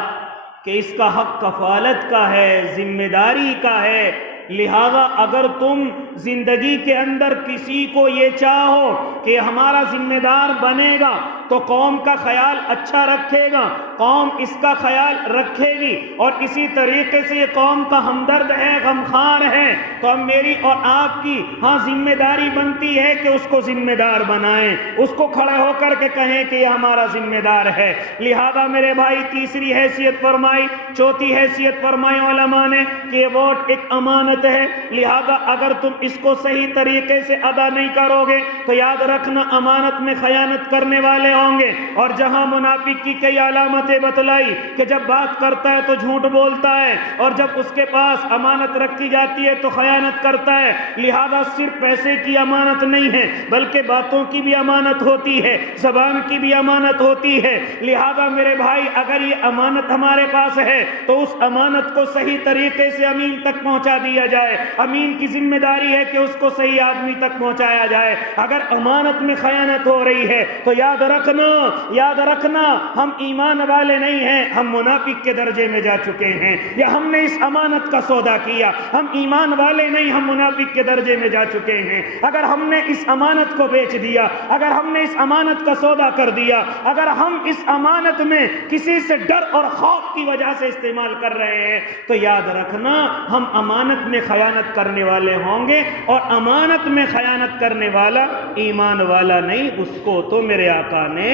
کہ اس کا حق کفالت کا ہے، ذمہ داری کا ہے۔ لہذا اگر تم زندگی کے اندر کسی کو یہ چاہو کہ ہمارا ذمہ دار بنے گا تو قوم کا خیال اچھا رکھے گا، قوم اس کا خیال رکھے گی، اور اسی طریقے سے یہ قوم کا ہمدرد ہے، غمخوار ہے، تو اب میری اور آپ کی ذمہ داری بنتی ہے کہ اس کو ذمہ دار بنائیں، اس کو کھڑے ہو کر کے کہیں کہ یہ ہمارا ذمہ دار ہے۔ لہذا میرے بھائی تیسری حیثیت فرمائی، چوتھی حیثیت فرمائی علماء نے کہ یہ ووٹ ایک امانت ہے، لہذا اگر تم اس کو صحیح طریقے سے ادا نہیں کرو گے تو یاد رکھنا امانت میں خیانت کرنے والے ہوں گے۔ اور جہاں منافق کی کئی علامتیں بتلائی کہ جب بات کرتا ہے تو جھوٹ بولتا ہے، اور جب اس کے پاس امانت رکھی جاتی ہے تو خیانت کرتا ہے، لہذا صرف پیسے کی امانت نہیں ہے بلکہ باتوں کی بھی امانت ہوتی ہے، زبان کی بھی امانت ہوتی ہے۔ لہذا میرے بھائی اگر یہ امانت ہمارے پاس ہے تو اس امانت کو صحیح طریقے سے امین تک پہنچا دیا جائے، امین کی ذمہ داری ہے کہ اس کو صحیح آدمی تک پہنچایا جائے۔ اگر امانت میں خیانت ہو رہی ہے تو یاد رکھنا ہم ایمان والے نہیں ہیں، ہم منافق کے درجے میں جا چکے ہیں، یا ہم نے اس امانت کا سودا کیا، ہم ایمان والے نہیں، ہم منافق کے درجے میں جا چکے ہیں۔ اگر ہم نے اس امانت کو بیچ دیا، اگر ہم نے اس امانت کا سودا کر دیا، اگر ہم اس امانت میں کسی سے ڈر اور خوف کی وجہ سے استعمال کر رہے ہیں تو یاد رکھنا ہم امانت میں خیانت کرنے والے ہوں گے، اور امانت میں خیانت کرنے والا ایمان والا نہیں، اس کو تو میرے آقا نے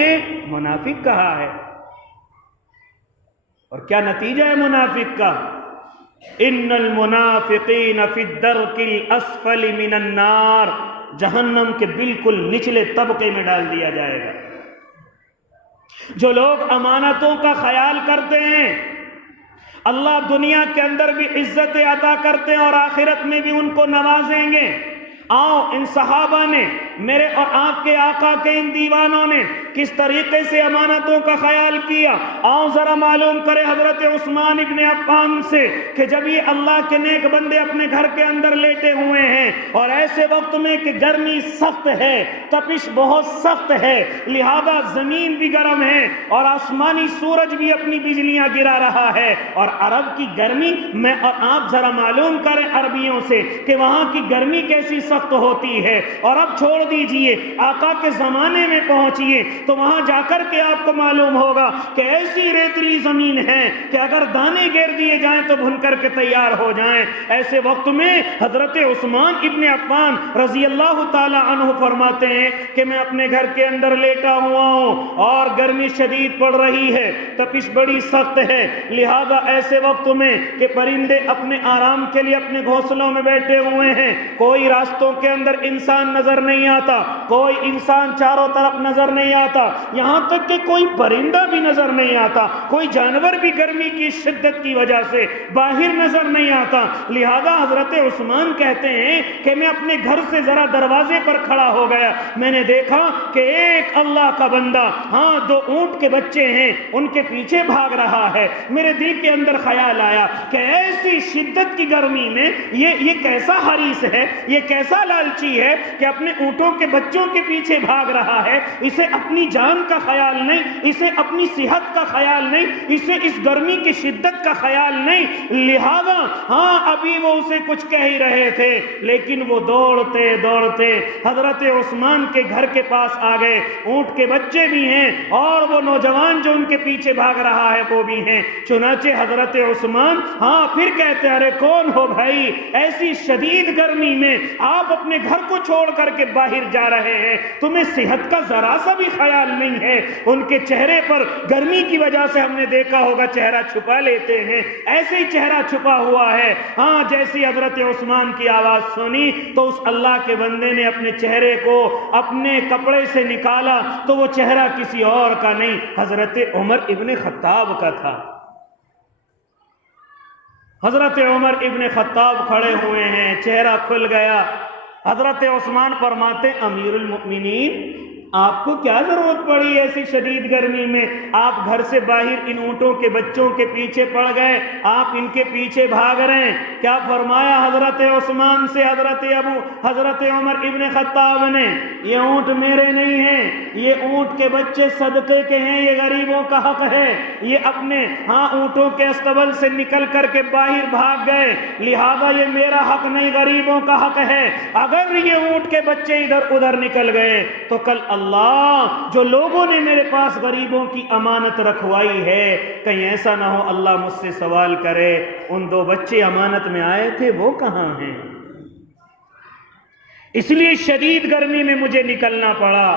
منافق کہا ہے۔ اور کیا نتیجہ ہے منافق کا؟ ان المنافقین فی الدرک الاسفل من النار، جہنم کے بالکل نچلے طبقے میں ڈال دیا جائے گا۔ جو لوگ امانتوں کا خیال کرتے ہیں اللہ دنیا کے اندر بھی عزت عطا کرتے ہیں اور آخرت میں بھی ان کو نوازیں گے۔ آؤ ان صحابہ نے، میرے اور آپ کے آقا کے ان دیوانوں نے کس طریقے سے امانتوں کا خیال کیا، آؤ ذرا معلوم کرے حضرت عثمان ابن عفان سے کہ جب یہ اللہ کے نیک بندے اپنے گھر کے اندر لیٹے ہوئے ہیں اور ایسے وقت میں کہ گرمی سخت ہے، تپش بہت سخت ہے، لہذا زمین بھی گرم ہے اور آسمانی سورج بھی اپنی بجلیاں گرا رہا ہے، اور عرب کی گرمی، میں اور آپ ذرا معلوم کریں عربیوں سے کہ وہاں کی گرمی کیسی سخت ہوتی ہے۔ اور اب چھوڑ دیجئے آقا کے زمانے میں پہنچیے تو وہاں جا کر کے آپ کو معلوم ہوگا کہ ایسی ریتلی زمین ہے کہ اگر دانے گر دیے جائیں تو بھن کر کے تیار ہو جائیں۔ ایسے وقت میں حضرت عثمان ابن عفان رضی اللہ تعالی عنہ فرماتے ہیں کہ میں اپنے گھر کے اندر لیٹا ہوا ہوں اور گرمی شدید پڑ رہی ہے، تپش بڑی سخت ہے، لہذا ایسے وقت میں کہ پرندے اپنے آرام کے لیے اپنے گھونسلوں میں بیٹھے ہوئے ہیں، کوئی راستوں کے اندر انسان نظر نہیں آتا، کوئی انسان چاروں طرف نظر نہیں آتا، یہاں تک کہ کوئی پرندہ بھی نظر نہیں آتا، کوئی جانور بھی گرمی کی شدت کی وجہ سے باہر نظر نہیں آتا۔ لہذا حضرت عثمان کہتے ہیں کہ میں اپنے گھر سے ذرا دروازے پر کھڑا ہو گیا، میں نے دیکھا کہ ایک اللہ کا بندہ دو اونٹ کے بچے ہیں ان کے پیچھے بھاگ رہا ہے۔ میرے دل کے اندر خیال آیا کہ ایسی شدت کی گرمی میں یہ کیسا حریص ہے، یہ کیسا ایسا لالچی ہے کہ اپنے اونٹوں کے بچوں کے پیچھے بھاگ رہا ہے، اسے اپنی جان کا خیال نہیں، اسے اپنی صحت کا خیال نہیں، اسے اس گرمی کی شدت کا خیال نہیں، لہذا ہاں ابھی وہ اسے کچھ کہہ ہی رہے تھے لیکن وہ دوڑتے دوڑتے حضرت عثمان کے گھر کے پاس آ گئے، اونٹ کے بچے بھی ہیں اور وہ نوجوان جو ان کے پیچھے بھاگ رہا ہے وہ بھی ہیں۔ چنانچہ حضرت عثمان پھر کہتے ارے کون ہو بھائی، ایسی شدید گرمی میں آپ اپنے گھر کو چھوڑ کر کے باہر جا رہے ہیں، تمہیں صحت کا ذرا سا بھی خیال نہیں ہے؟ ان کے چہرے پر گرمی کی وجہ سے ہم نے دیکھا ہوگا چہرہ چھپا لیتے ہیں، ایسے ہی چہرہ چھپا ہوا ہے۔ جیسی حضرت عثمان کی آواز سنی تو اس اللہ کے بندے نے اپنے چہرے کو اپنے کپڑے سے نکالا تو وہ چہرہ کسی اور کا نہیں، حضرت عمر ابن خطاب کا تھا۔ حضرت عمر ابن خطاب کھڑے ہوئے ہیں، چہرہ کھل گیا۔ حضرت عثمان فرماتے امیر المؤمنین آپ کو کیا ضرورت پڑی ایسی شدید گرمی میں؟ آپ گھر سے باہر ان اونٹوں کے بچوں کے پیچھے پڑ گئے، آپ ان کے پیچھے بھاگ رہے ہیں۔ کیا فرمایا حضرت عثمان سے حضرت عمر ابن خطاب نے؟ یہ اونٹ میرے نہیں ہیں، یہ اونٹ کے بچے صدقے کے ہیں، یہ غریبوں کا حق ہے۔ یہ اپنے اونٹوں کے استبل سے نکل کر کے باہر بھاگ گئے، لہذا یہ میرا حق نہیں، غریبوں کا حق ہے۔ اگر یہ اونٹ کے بچے ادھر ادھر نکل گئے تو کل اللہ جو لوگوں نے میرے پاس غریبوں کی امانت رکھوائی ہے، کہیں ایسا نہ ہو اللہ مجھ سے سوال کرے ان 2 بچے امانت میں آئے تھے وہ کہاں ہیں؟ اس لیے شدید گرمی میں مجھے نکلنا پڑا،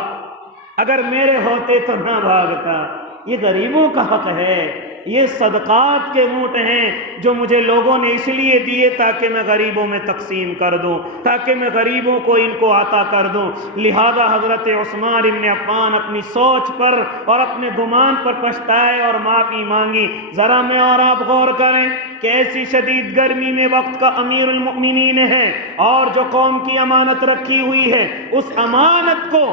اگر میرے ہوتے تو نہ بھاگتا۔ یہ غریبوں کا حق ہے، یہ صدقات کے اونٹ ہیں جو مجھے لوگوں نے اس لیے دیے تاکہ میں غریبوں میں تقسیم کر دوں، تاکہ میں غریبوں کو ان کو عطا کر دوں۔ لہذا حضرت عثمان بن عفان اپنی سوچ پر اور اپنے گمان پر پچھتائے اور معافی مانگی۔ ذرا میں اور آپ غور کریں کہ ایسی شدید گرمی میں وقت کا امیر المؤمنین ہے اور جو قوم کی امانت رکھی ہوئی ہے اس امانت کو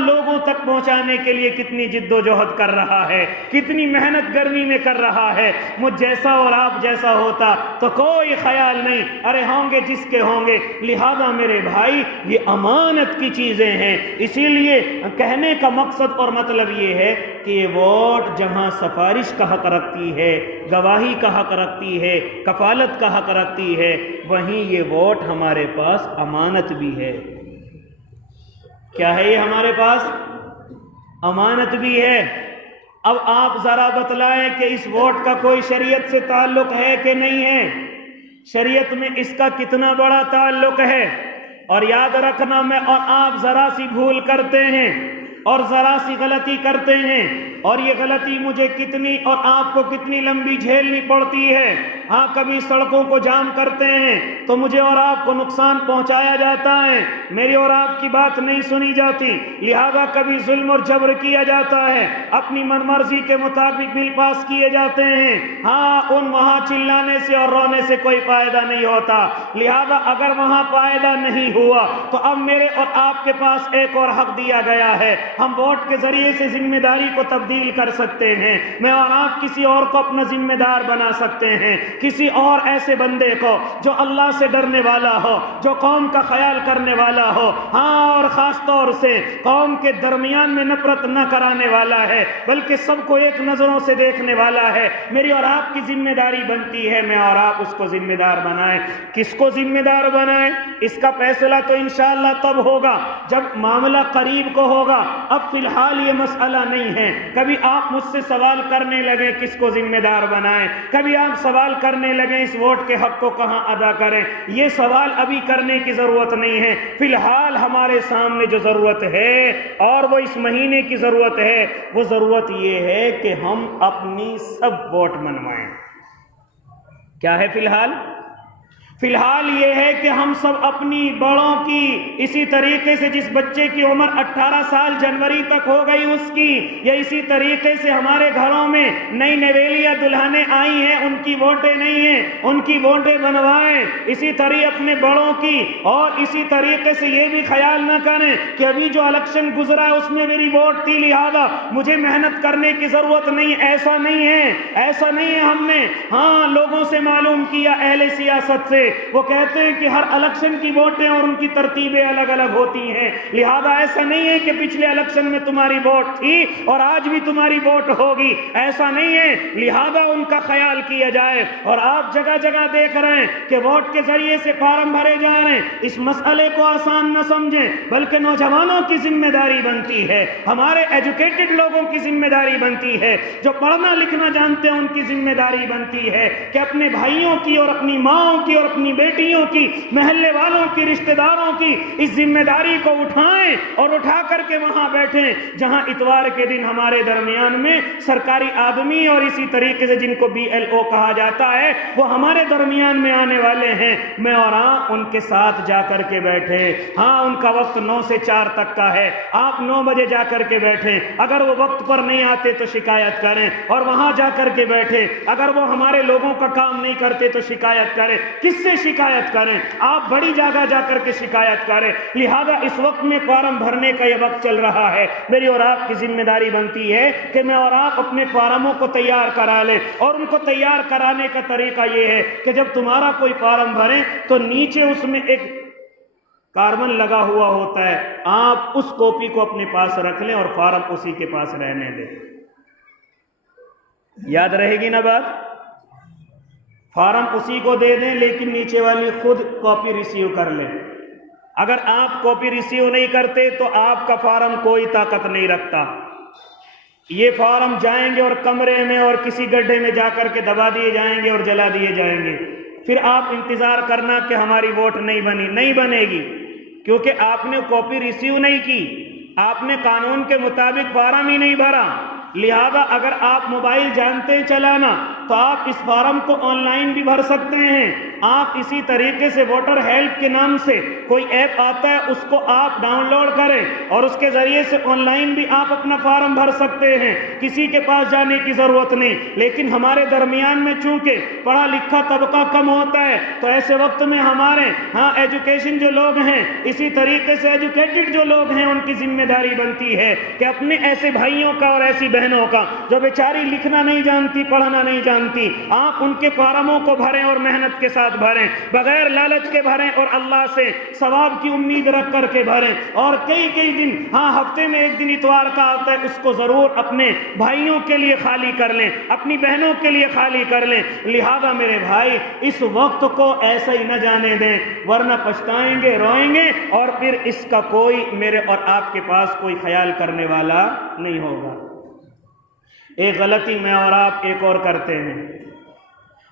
لوگوں تک پہنچانے کے لیے کتنی جد و جہد کر رہا ہے، کتنی محنت گرمی میں کر رہا ہے۔ مجھ جیسا اور آپ جیسا ہوتا تو کوئی خیال نہیں، ارے ہوں گے جس کے ہوں گے۔ لہذا میرے بھائی یہ امانت کی چیزیں ہیں، اسی لیے کہنے کا مقصد اور مطلب یہ ہے کہ یہ ووٹ جہاں سفارش کا حق رکھتی ہے، گواہی کا حق رکھتی ہے، کفالت کا حق رکھتی ہے، وہیں یہ ووٹ ہمارے پاس امانت بھی ہے۔ کیا ہے یہ ہمارے پاس؟ امانت بھی ہے۔ اب آپ ذرا بتلائیں کہ اس ووٹ کا کوئی شریعت سے تعلق ہے کہ نہیں ہے؟ شریعت میں اس کا کتنا بڑا تعلق ہے؟ اور یاد رکھنا میں اور آپ ذرا سی بھول کرتے ہیں اور ذرا سی غلطی کرتے ہیں، اور یہ غلطی مجھے کتنی اور آپ کو کتنی لمبی جھیلنی پڑتی ہے۔ کبھی سڑکوں کو جام کرتے ہیں تو مجھے اور آپ کو نقصان پہنچایا جاتا ہے، میری اور آپ کی بات نہیں سنی جاتی، لہذا کبھی ظلم اور جبر کیا جاتا ہے، اپنی من مرضی کے مطابق بل پاس کیے جاتے ہیں۔ وہاں چلانے سے اور رونے سے کوئی فائدہ نہیں ہوتا، لہذا اگر وہاں فائدہ نہیں ہوا تو اب میرے اور آپ کے پاس ایک اور حق دیا گیا ہے، ہم ووٹ کے ذریعے سے ذمہ داری کو تبدیل کر سکتے ہیں۔ میں اور آپ کسی اور کو اپنا ذمہ دار بنا سکتے ہیں، کسی اور ایسے بندے کو جو اللہ سے ڈرنے والا ہو، جو قوم کا خیال کرنے والا ہو، اور خاص طور سے قوم کے درمیان میں نفرت نہ کرانے والا ہے بلکہ سب کو ایک نظروں سے دیکھنے والا ہے۔ میری اور آپ کی ذمہ داری بنتی ہے میں اور آپ اس کو ذمہ دار بنائیں۔ کس کو ذمہ دار بنائیں؟ اس کا فیصلہ تو انشاءاللہ تب ہوگا جب معاملہ قریب کو ہوگا، اب فی الحال یہ مسئلہ نہیں ہے۔ کبھی آپ مجھ سے سوال کرنے لگے کس کو ذمہ دار بنائیں، کبھی آپ سوال کرنے لگے اس ووٹ کے حق کو کہاں ادا کریں، یہ سوال ابھی کرنے کی ضرورت نہیں ہے۔ فی الحال ہمارے سامنے جو ضرورت ہے اور وہ اس مہینے کی ضرورت ہے، وہ ضرورت یہ ہے کہ ہم اپنی سب ووٹ منوائیں۔ کیا ہے فی الحال؟ فی الحال یہ ہے کہ ہم سب اپنی بڑوں کی، اسی طریقے سے جس بچے کی عمر 18 سال جنوری تک ہو گئی اس کی، یا اسی طریقے سے ہمارے گھروں میں نئی نویلی یا دلہنیں آئی ہیں ان کی ووٹیں نہیں ہیں، ان کی ووٹیں بنوائیں۔ اسی طرح اپنے بڑوں کی، اور اسی طریقے سے یہ بھی خیال نہ کریں کہ ابھی جو الیکشن گزرا ہے اس میں میری ووٹ تھی لہذا مجھے محنت کرنے کی ضرورت نہیں۔ ایسا نہیں ہے، ایسا نہیں ہے۔ ہم نے لوگوں سے معلوم کیا، اہل سیاست سے، وہ کہتے ہیں کہ ہر الیکشن کی ووٹیں اور ان کی ترتیبیں الگ الگ ہوتی ہیں، لہذا ایسا نہیں ہے کہ پچھلے الیکشن میں تمہاری ووٹ تھی اور آج بھی تمہاری ووٹ ہوگی، ایسا نہیں ہے، لہذا ان کا خیال کیا جائے۔ اور آپ جگہ جگہ دیکھ رہے ہیں کہ ووٹ کے ذریعے سے فارم بھرے جا رہے ہیں، اس مسئلے کو آسان نہ سمجھیں، بلکہ نوجوانوں کی ذمہ داری بنتی ہے، ہمارے ایجوکیٹڈ لوگوں کی ذمہ داری بنتی ہے، جو پڑھنا لکھنا جانتے ہیں ان کی ذمہ داری بنتی ہے کہ اپنے بھائیوں کی اور اپنی ماؤں کی اور اپنی بیٹیوں کی، محلے والوں کی، رشتہ داروں کی اس ذمہ داری کو اٹھائیں اور اٹھا کر کے وہاں بیٹھیں جہاں اتوار کے دن ہمارے درمیان میں سرکاری آدمی اور اسی طریقے سے جن کو BLO کہا جاتا ہے وہ ہمارے درمیان میں آنے والے ہیں، میں اور آپ ان کے ساتھ جا کر کے بیٹھے۔ ہاں ان کا وقت 9 سے 4 تک کا ہے، آپ 9 بجے جا کر کے بیٹھیں، اگر وہ وقت پر نہیں آتے تو شکایت کریں اور وہاں جا کر کے بیٹھیں، اگر وہ ہمارے لوگوں کا کام نہیں کرتے تو شکایت کریں۔ کس سے شکایت کریں؟ آپ بڑی جگہ جا کر کے شکایت کریں۔ لہذا اس وقت میں فارم بھرنے کا یہ وقت چل رہا ہے، میری اور آپ کی ذمہ داری بنتی ہے کہ میں اور آپ اپنے فارموں کو تیار کرا لیں، اور ان کو تیار کرانے کا طریقہ یہ ہے کہ جب تمہارا کوئی فارم بھریں تو نیچے اس میں ایک کاربن لگا ہوا ہوتا ہے، آپ اس کاپی کو اپنے پاس رکھ لیں اور فارم اسی کے پاس رہنے دیں۔ یاد رہے گی نا بات؟ فارم اسی کو دے دیں لیکن نیچے والی خود کاپی ریسیو کر لیں۔ اگر آپ کاپی ریسیو نہیں کرتے تو آپ کا فارم کوئی طاقت نہیں رکھتا، یہ فارم جائیں گے اور کمرے میں اور کسی گڈھے میں جا کر کے دبا دیے جائیں گے اور جلا دیے جائیں گے، پھر آپ انتظار کرنا کہ ہماری ووٹ نہیں بنی، نہیں بنے گی، کیونکہ آپ نے کاپی ریسیو نہیں کی، آپ نے قانون کے مطابق فارم ہی نہیں بھرا۔ لہذا اگر آپ موبائل جانتے ہیں چلانا تو آپ اس فارم کو آن لائن بھی بھر سکتے ہیں، آپ اسی طریقے سے ووٹر ہیلپ کے نام سے کوئی ایپ آتا ہے اس کو آپ ڈاؤن لوڈ کریں اور اس کے ذریعے سے آن لائن بھی آپ اپنا فارم بھر سکتے ہیں، کسی کے پاس جانے کی ضرورت نہیں۔ لیکن ہمارے درمیان میں چونکہ پڑھا لکھا طبقہ کم ہوتا ہے تو ایسے وقت میں ہمارے ایجوکیشن جو لوگ ہیں، اسی طریقے سے ایجوکیٹڈ جو لوگ ہیں، ان کی ذمہ داری بنتی ہے کہ اپنے ایسے بھائیوں کا اور ایسی بہنوں کا جو بیچاری لکھنا نہیں جانتی، پڑھنا نہیں جانتی، آپ ان کے فارموں کو بھریں اور محنت کے ساتھ بھریں، بغیر لالچ کے بھریں اور اللہ سے ثواب کی امید رکھ کر کے بھریں، اور کئی دن ہفتے میں ایک دن اتوار کا آتا ہے اس کو ضرور اپنے بھائیوں کے لیے خالی کر لیں، اپنی بہنوں کے لیے خالی کر لیں۔ لہذا میرے بھائی اس وقت کو ایسا ہی نہ جانے دیں، ورنہ پچھتائیں گے، روئیں گے، اور پھر اس کا کوئی میرے اور آپ کے پاس کوئی خیال کرنے والا نہیں ہوگا۔ ایک غلطی میں اور آپ ایک اور کرتے ہیں،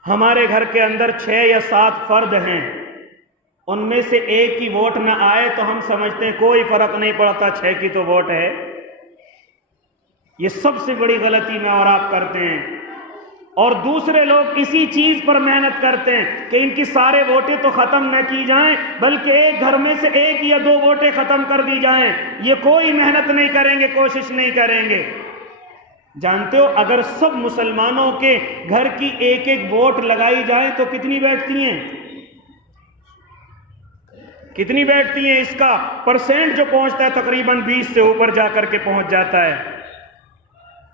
ہمارے گھر کے اندر 6 یا 7 فرد ہیں، ان میں سے ایک کی ووٹ نہ آئے تو ہم سمجھتے ہیں کوئی فرق نہیں پڑتا، 6 کی تو ووٹ ہے۔ یہ سب سے بڑی غلطی میں اور آپ کرتے ہیں، اور دوسرے لوگ اسی چیز پر محنت کرتے ہیں کہ ان کی سارے ووٹیں تو ختم نہ کی جائیں بلکہ ایک گھر میں سے 1 یا 2 ووٹیں ختم کر دی جائیں، یہ کوئی محنت نہیں کریں گے، کوشش نہیں کریں گے۔ جانتے ہو اگر سب مسلمانوں کے گھر کی ایک ووٹ لگائی جائے تو کتنی بیٹھتی ہیں؟ کتنی بیٹھتی ہیں؟ اس کا پرسنٹ جو پہنچتا ہے تقریباً 20 سے اوپر جا کر کے پہنچ جاتا ہے۔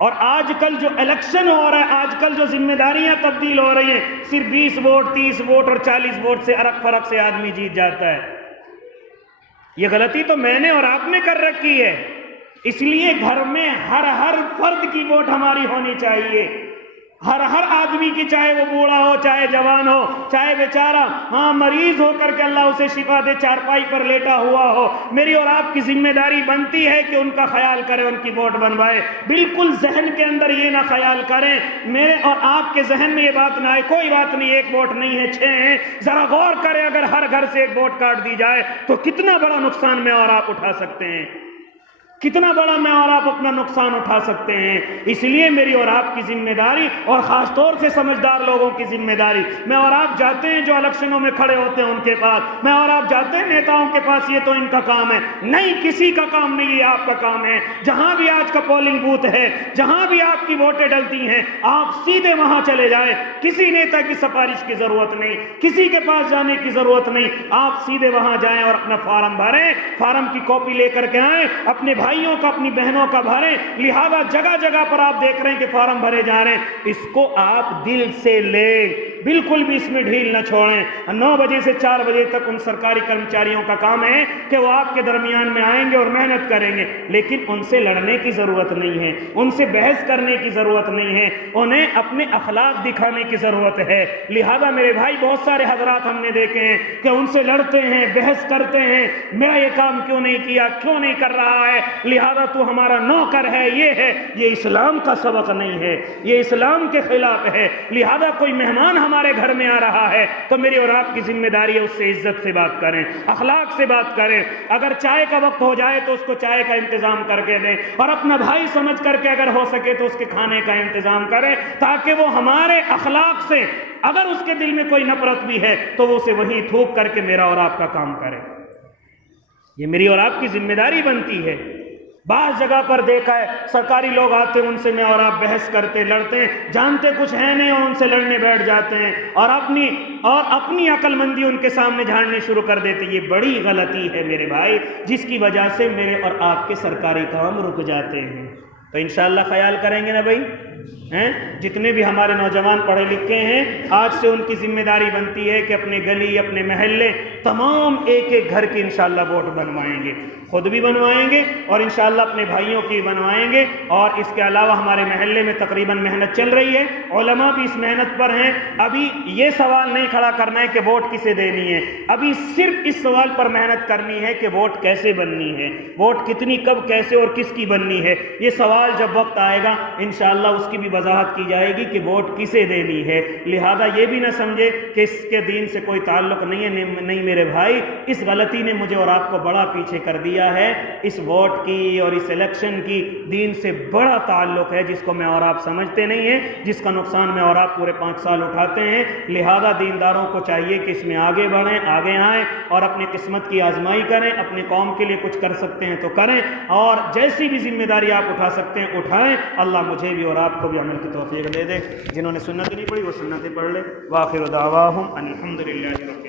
اور آج کل جو الیکشن ہو رہا ہے، آج کل جو ذمہ داریاں تبدیل ہو رہی ہیں، صرف 20 ووٹ 30 ووٹ اور 40 ووٹ سے فرق سے آدمی جیت جاتا ہے۔ یہ غلطی تو میں نے اور آپ نے کر رکھی ہے، اس لیے گھر میں ہر فرد کی ووٹ ہماری ہونی چاہیے، ہر آدمی کی، چاہے وہ بوڑھا ہو، چاہے جوان ہو، چاہے بیچارہ مریض ہو کر کے اللہ اسے شفا دے، چارپائی پر لیٹا ہوا ہو، میری اور آپ کی ذمہ داری بنتی ہے کہ ان کا خیال کرے، ان کی ووٹ بنوائے۔ بالکل ذہن کے اندر یہ نہ خیال کریں، میرے اور آپ کے ذہن میں یہ بات نہ آئے کوئی بات نہیں، 1 ووٹ نہیں ہے 6 ہیں، ذرا غور کریں اگر ہر گھر سے 1 ووٹ کاٹ دی جائے تو کتنا بڑا نقصان میں اور آپ اٹھا سکتے ہیں، کتنا بڑا میں اور آپ اپنا نقصان اٹھا سکتے ہیں۔ اس لیے میری اور آپ کی ذمہ داری، اور خاص طور سے سمجھدار لوگوں کی ذمہ داری، میں اور آپ جاتے ہیں جو الیکشنوں میں کھڑے ہوتے ہیں ان کے پاس، میں اور آپ جاتے ہیں نیتاؤں کے پاس، یہ تو ان کا کام ہے، نہیں، کسی کا کام نہیں، یہ آپ کا کام ہے۔ جہاں بھی آج کا پولنگ بوتھ ہے، جہاں بھی آپ کی ووٹیں ڈلتی ہیں، آپ سیدھے وہاں چلے جائیں، کسی نیتا کی سفارش کی ضرورت نہیں، کسی کے پاس جانے کی ضرورت نہیں، آپ سیدھے وہاں جائیں اور اپنا فارم بھریں، فارم کی کاپی لے کر کے آئیں، اپنے بھائیوں کا، اپنی بہنوں کا بھریں۔ لہذا جگہ جگہ پر آپ دیکھ رہے ہیں کہ فارم بھرے جا رہے ہیں، اس کو آپ دل سے لیں، بالکل بھی اس میں ڈھیل نہ چھوڑیں۔ 9 بجے سے 4 بجے تک ان سرکاری کرمچاریوں کا کام ہے کہ وہ آپ کے درمیان میں آئیں گے اور محنت کریں گے، لیکن ان سے لڑنے کی ضرورت نہیں ہے، ان سے بحث کرنے کی ضرورت نہیں ہے، انہیں اپنے اخلاق دکھانے کی ضرورت ہے۔ لہذا میرے بھائی بہت سارے حضرات ہم نے دیکھے ہیں کہ ان سے لڑتے ہیں، بحث کرتے ہیں، میرا یہ کام کیوں نہیں کیا، کیوں نہیں کر رہا ہے، لہذا تو ہمارا نوکر ہے، یہ ہے۔ یہ اسلام کا سبق نہیں ہے، یہ اسلام کے خلاف ہے۔ لہذا کوئی مہمان ہمارے گھر میں آ رہا ہے تو میری اور آپ کی ذمہ داری ہے اس سے عزت سے بات کریں، اخلاق سے بات کریں۔ اگر چائے کا وقت ہو جائے تو اس کو چائے کا انتظام کر کے دیں، اور اپنا بھائی سمجھ کر کے اگر ہو سکے تو اس کے کھانے کا انتظام کریں، تاکہ وہ ہمارے اخلاق سے، اگر اس کے دل میں کوئی نفرت بھی ہے تو وہ اسے وہیں تھوک کر کے میرا اور آپ کا کام کرے۔ یہ میری اور آپ کی ذمہ داری بنتی ہے۔ بعض جگہ پر دیکھا ہے سرکاری لوگ آتے ہیں، ان سے میں اور آپ بحث کرتے، لڑتے ہیں، جانتے کچھ ہے نہیں اور ان سے لڑنے بیٹھ جاتے ہیں، اور اپنی عقل مندی ان کے سامنے جھاڑنے شروع کر دیتے۔ یہ بڑی غلطی ہے میرے بھائی، جس کی وجہ سے میرے اور آپ کے سرکاری کام رک جاتے ہیں۔ تو انشاءاللہ خیال کریں گے نا بھائی؟ جتنے بھی ہمارے نوجوان پڑھے لکھے ہیں، آج سے ان کی ذمہ داری بنتی ہے کہ اپنے گلی، اپنے محلے، تمام ایک ایک گھر کی انشاءاللہ ووٹ بنوائیں گے، خود بھی بنوائیں گے اور انشاءاللہ اپنے بھائیوں کی بنوائیں گے۔ اور اس کے علاوہ ہمارے محلے میں تقریباً محنت چل رہی ہے، علماء بھی اس محنت پر ہیں۔ ابھی یہ سوال نہیں کھڑا کرنا ہے کہ ووٹ کسے دینی ہے، ابھی صرف اس سوال پر محنت کرنی ہے کہ ووٹ کیسے بننی ہے، ووٹ کتنی، کب، کیسے اور کس کی بننی ہے۔ یہ سوال جب وقت آئے گا انشاءاللہ اس کی بھی وضاحت کی جائے گی کہ ووٹ کسے دینی ہے۔ لہذا یہ بھی نہ سمجھے کہ اس کے دین سے کوئی تعلق نہیں ہے، نہیں میرے بھائی، اس غلطی نے مجھے اور آپ کو بڑا پیچھے کر دیا ہے۔ اس ووٹ کی اور اس الیکشن کی دین سے بڑا تعلق ہے، جس کو میں اور آپ سمجھتے نہیں ہیں، جس کا نقصان میں اور آپ پورے 5 سال اٹھاتے ہیں۔ لہذا دینداروں کو چاہیے کہ اس میں آگے بڑھیں، آگے آئیں اور اپنی قسمت کی آزمائی کریں، اپنی قوم کے لیے کچھ کر سکتے ہیں تو کریں، اور جیسی بھی ذمہ داری آپ اٹھا سکتے ہیں اٹھائیں۔ اللہ مجھے بھی اور آپ کو بھی عمل کی توفیق دے دے۔ جنہوں نے سنت نہیں پڑھی وہ سنتیں پڑھ لے۔ وآخر دعواہم ان الحمد للہ رب